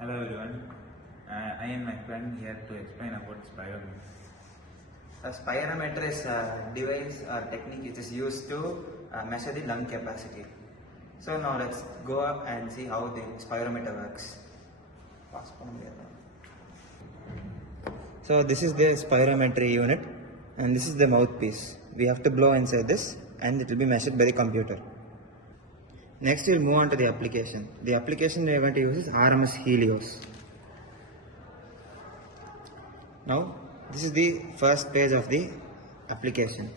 Hello everyone, I am my friend here to explain about spirometry. A spirometer is a device or technique which is used to measure the lung capacity. So now let's go up and see how the spirometer works. So this is the spirometry unit and this is the mouthpiece. We have to blow inside this and it will be measured by the computer. Next we'll move on to the application. The application we are going to use is RMS Helios. Now this is the first page of the application.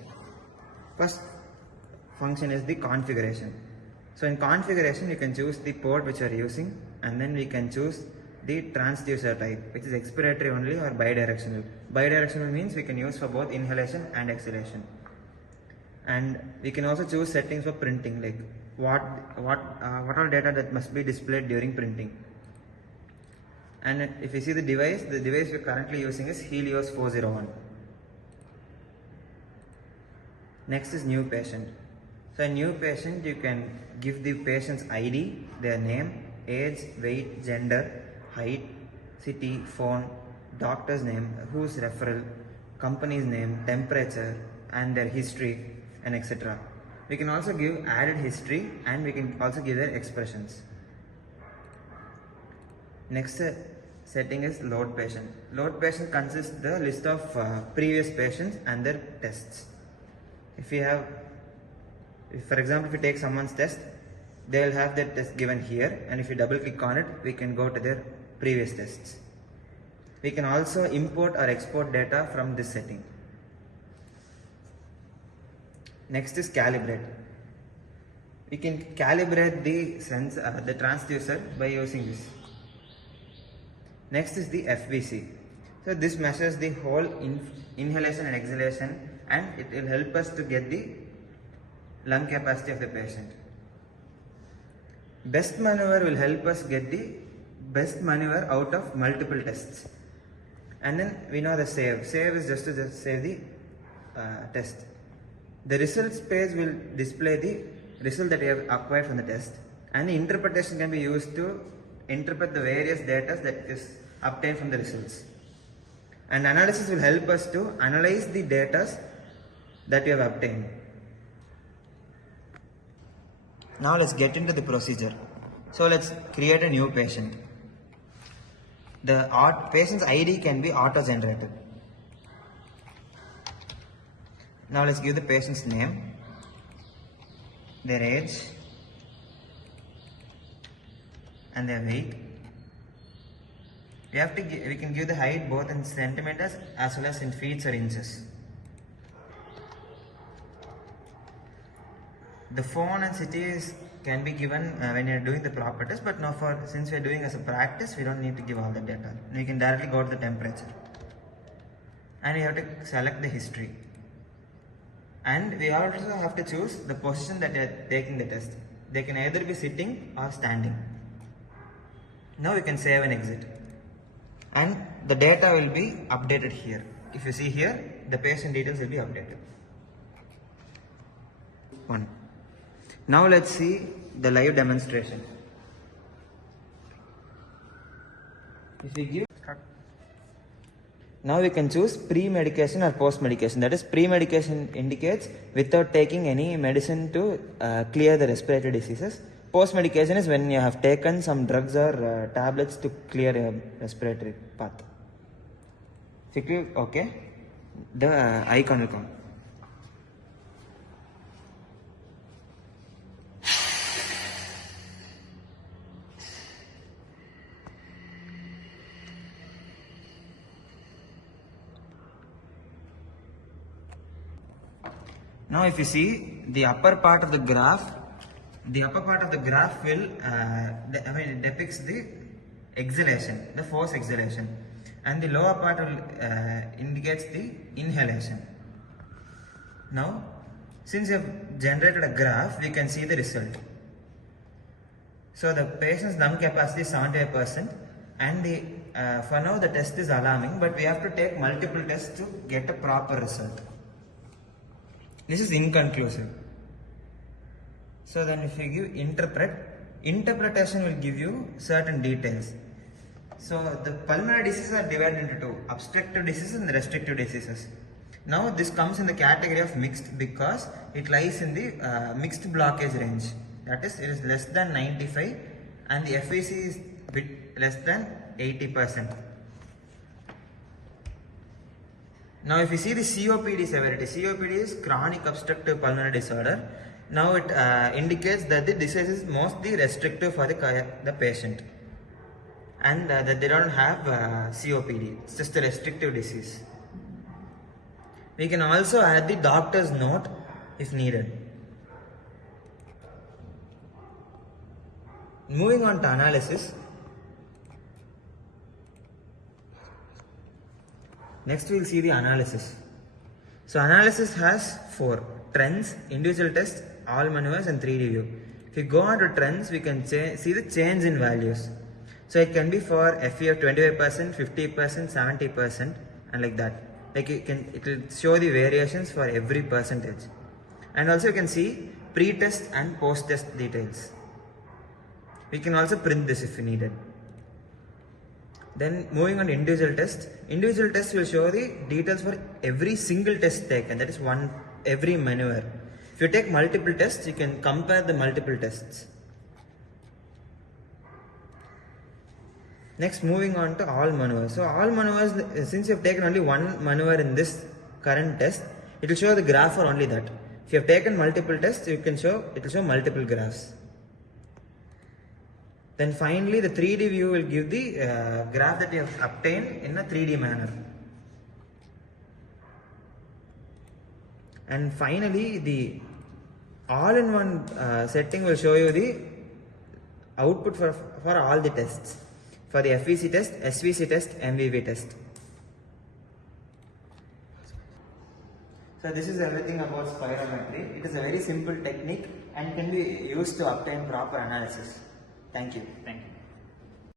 First function is the configuration. So in configuration you can choose the port which you are using and then we can choose the transducer type, which is expiratory only or bidirectional. Bidirectional means we can use for both inhalation and exhalation. And we can also choose settings for printing, like what all data that must be displayed during printing. And if you see the device we are currently using is Helios 401. Next is new patient. So a new patient, you can give the patient's ID, their name, age, weight, gender, height, city, phone, doctor's name, whose referral, company's name, temperature, and their history, and etc. We can also give added history and we can also give their expressions. Next setting is load patient. Load patient consists the list of previous patients and their tests. For example, if you take someone's test, they will have their test given here, and if you double click on it, we can go to their previous tests. We can also import or export data from this setting. Next is calibrate. We can calibrate the transducer by using this. Next is the FVC. So this measures the whole inhalation and exhalation, and it will help us to get the lung capacity of the patient. Best maneuver will help us get the best maneuver out of multiple tests. And then we know the save. Save is just to save the test. The results page will display the result that you have acquired from the test, and the interpretation can be used to interpret the various data that is obtained from the results. And analysis will help us to analyze the data that we have obtained. Now let's get into the procedure. So let's create a new patient. The patient's ID can be auto-generated. Now let's give the patient's name, their age, and their weight. We can give the height both in centimeters as well as in feet or inches. The phone and cities can be given when you are doing the properties, but now since we are doing as a practice, we don't need to give all the data. We can directly go to the temperature. And you have to select the history. And we also have to choose the position that you are taking the test. They can either be sitting or standing. Now we can save and exit. And the data will be updated here. If you see here, the patient details will be updated. Now let's see the live demonstration. If we give Now we can choose pre-medication or post-medication. That is, pre-medication indicates without taking any medicine to clear the respiratory diseases. Post-medication is when you have taken some drugs or tablets to clear your respiratory path. If you click OK, the icon will come. Now if you see the upper part of the graph will depicts the exhalation, the forced exhalation, and the lower part will indicates the inhalation. Now since you have generated a graph, we can see the result. So the patient's lung capacity is 75%, and for now the test is alarming, but we have to take multiple tests to get a proper result. This is inconclusive. So then if you give interpretation will give you certain details. So the pulmonary diseases are divided into two, obstructive diseases and restrictive diseases. Now this comes in the category of mixed because it lies in the mixed blockage range. That is, it is less than 95 and the FVC is bit less than 80%. Now if you see the COPD severity, COPD is chronic obstructive pulmonary disorder. Now it indicates that the disease is mostly restrictive for the patient and that they don't have COPD, it's just a restrictive disease. We can also add the doctor's note if needed. Moving on to analysis. Next we will see the analysis. So analysis has 4 trends, individual tests, all maneuvers and 3D view. If you go on to trends, we can see the change in values. So it can be for FE of 25%, 50%, 70% and like that. Like it will show the variations for every percentage. And also you can see pre-test and post-test details. We can also print this if needed. Then moving on to individual tests. Individual tests will show the details for every single test taken, that is every maneuver. If you take multiple tests, you can compare the multiple tests. Next, moving on to all maneuvers. So all maneuvers, since you have taken only one maneuver in this current test, it will show the graph for only that. If you have taken multiple tests, it will show multiple graphs. Then finally, the 3D view will give the graph that you have obtained in a 3D manner. And finally, the all-in-one setting will show you the output for all the tests. For the FVC test, SVC test, MVV test. So this is everything about spirometry. It is a very simple technique and can be used to obtain proper analysis. Thank you.